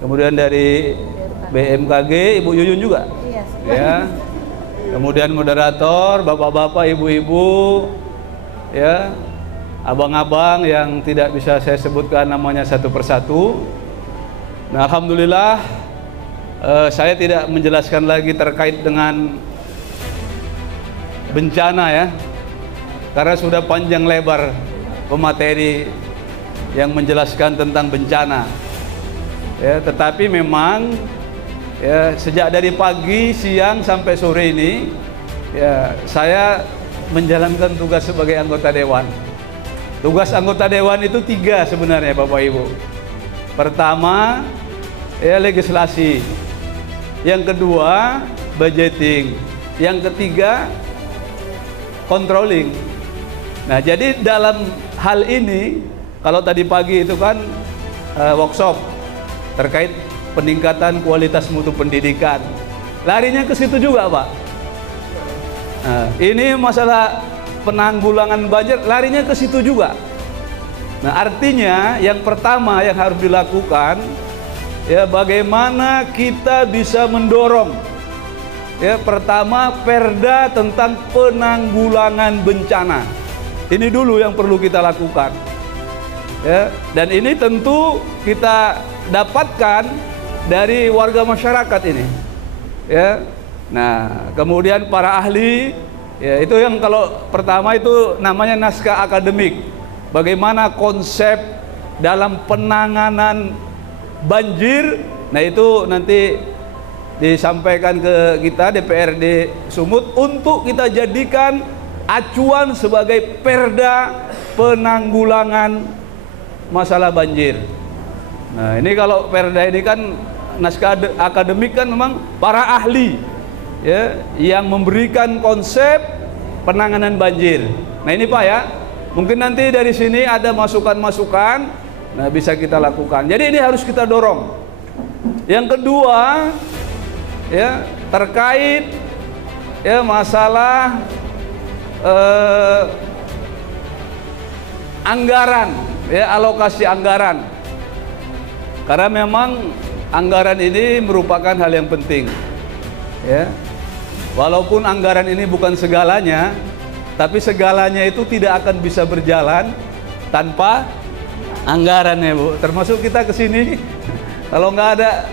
kemudian dari BMKG Ibu Yuyun juga, ya. Kemudian moderator, bapak-bapak, ibu-ibu, ya, abang-abang yang tidak bisa saya sebutkan namanya satu persatu. Nah, alhamdulillah saya tidak menjelaskan lagi terkait dengan bencana ya, karena sudah panjang lebar pemateri yang menjelaskan tentang bencana. Ya, tetapi memang ya sejak dari pagi, siang sampai sore ini ya saya menjalankan tugas sebagai anggota dewan. Tugas anggota dewan itu 3 sebenarnya Bapak Ibu. Pertama ya legislasi, yang kedua budgeting, yang ketiga controlling. Nah, jadi dalam hal ini kalau tadi pagi itu kan workshop terkait peningkatan kualitas mutu pendidikan, larinya ke situ juga Pak. Nah, ini masalah penanggulangan banjir, larinya ke situ juga. Nah, artinya yang pertama yang harus dilakukan ya bagaimana kita bisa mendorong ya pertama perda tentang penanggulangan bencana. Ini dulu yang perlu kita lakukan. Ya, dan ini tentu kita dapatkan dari warga masyarakat ini. Ya. Nah, kemudian para ahli ya itu yang kalau pertama itu namanya naskah akademik. Bagaimana konsep dalam penanganan banjir. Nah, itu nanti disampaikan ke kita DPRD Sumut untuk kita jadikan acuan sebagai perda penanggulangan masalah banjir. Nah, ini kalau perda ini kan naskah akademik kan memang para ahli ya yang memberikan konsep penanganan banjir. Nah, ini Pak ya, mungkin nanti dari sini ada masukan-masukan, nah bisa kita lakukan. Jadi ini harus kita dorong. Yang kedua ya terkait ya masalah anggaran ya, alokasi anggaran, karena memang anggaran ini merupakan hal yang penting ya. Walaupun anggaran ini bukan segalanya, tapi segalanya itu tidak akan bisa berjalan tanpa anggaran ya Bu. Termasuk kita ke sini kalau nggak ada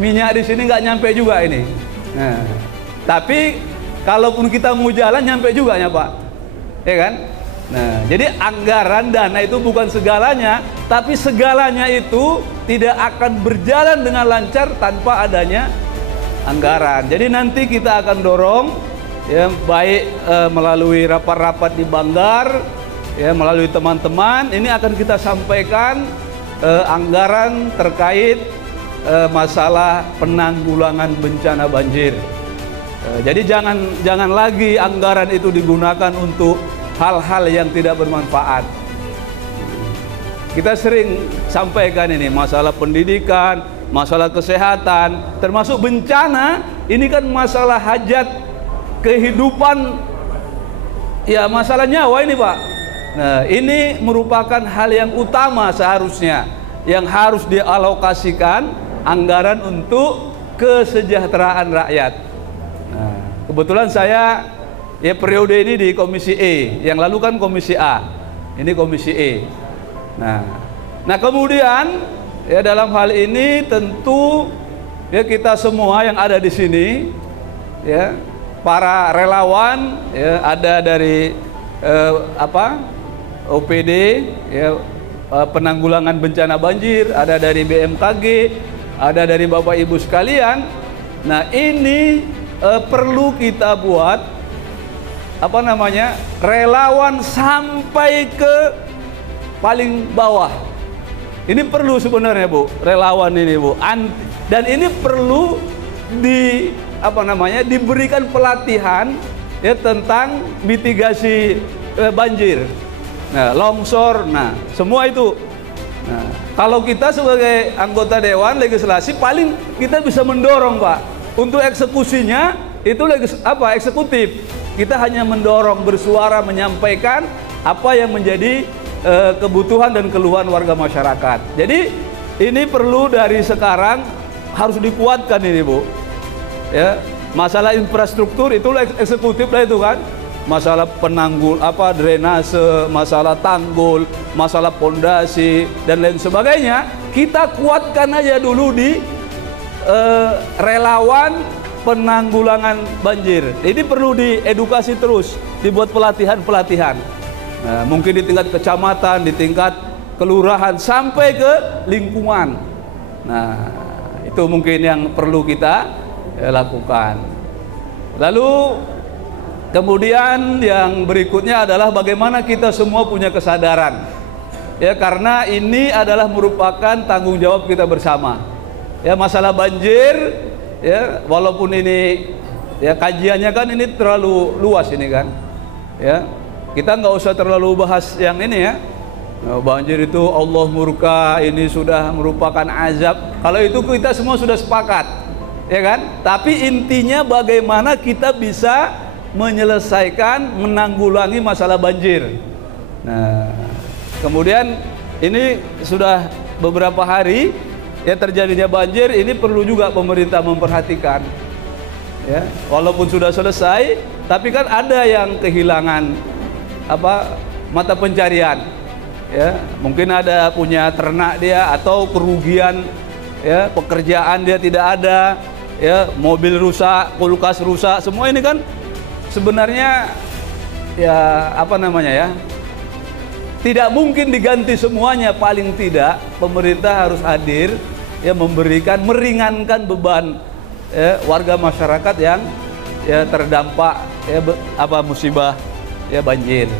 minyak di sini nggak nyampe juga ini. Nah, tapi kalaupun kita mau jalan nyampe juga ya Pak, ya kan? Nah, jadi anggaran dana itu bukan segalanya, tapi segalanya itu tidak akan berjalan dengan lancar tanpa adanya anggaran. Jadi nanti kita akan dorong ya baik melalui rapat-rapat di Banggar ya, melalui teman-teman ini akan kita sampaikan anggaran terkait masalah penanggulangan bencana banjir. Jadi jangan lagi anggaran itu digunakan untuk hal-hal yang tidak bermanfaat. Kita sering sampaikan ini masalah pendidikan, masalah kesehatan, termasuk bencana. Ini kan masalah hajat kehidupan, ya masalah nyawa ini Pak. Nah, ini merupakan hal yang utama seharusnya yang harus dialokasikan anggaran untuk kesejahteraan rakyat. Nah, kebetulan saya ya periode ini di Komisi E, yang lalu kan Komisi A, ini Komisi E. Nah kemudian ya dalam hal ini tentu ya kita semua yang ada di sini ya para relawan ya ada dari OPD ya penanggulangan bencana banjir, ada dari BMKG, ada dari Bapak Ibu sekalian. Nah, ini perlu kita buat relawan sampai ke paling bawah. Ini perlu sebenarnya Bu, relawan ini Bu. Dan ini perlu diberikan pelatihan ya tentang mitigasi banjir. Nah, longsor, nah semua itu. Nah, kalau kita sebagai anggota dewan legislasi paling kita bisa mendorong Pak. Untuk eksekusinya itu eksekutif. Kita hanya mendorong, bersuara, menyampaikan apa yang menjadi kebutuhan dan keluhan warga masyarakat. Jadi ini perlu dari sekarang harus dikuatkan ini, Bu. Ya, masalah infrastruktur itu eksekutif lah itu kan. Masalah drainase, masalah tanggul, masalah pondasi dan lain sebagainya, kita kuatkan aja dulu di relawan penanggulangan banjir. Ini perlu diedukasi terus, dibuat pelatihan-pelatihan. Nah, mungkin di tingkat kecamatan, di tingkat kelurahan, sampai ke lingkungan. Nah, itu mungkin yang perlu kita lakukan. Lalu kemudian yang berikutnya adalah bagaimana kita semua punya kesadaran. Ya, karena ini adalah merupakan tanggung jawab kita bersama. Ya, masalah banjir, ya, walaupun ini ya kajiannya kan ini terlalu luas ini kan. Ya, kita nggak usah terlalu bahas yang ini ya. Banjir itu Allah murka, ini sudah merupakan azab. Kalau itu kita semua sudah sepakat, ya kan? Tapi intinya bagaimana kita bisa menyelesaikan, menanggulangi masalah banjir. Nah, kemudian ini sudah beberapa hari ya terjadinya banjir, ini perlu juga pemerintah memperhatikan. Ya, walaupun sudah selesai, tapi kan ada yang kehilangan mata pencarian. Ya, mungkin ada punya ternak dia atau kerugian, ya, pekerjaan dia tidak ada, ya, mobil rusak, kulkas rusak, semua ini kan sebenarnya ya tidak mungkin diganti semuanya. Paling tidak pemerintah harus hadir, ya, meringankan beban ya, warga masyarakat yang ya terdampak ya musibah ya banjir.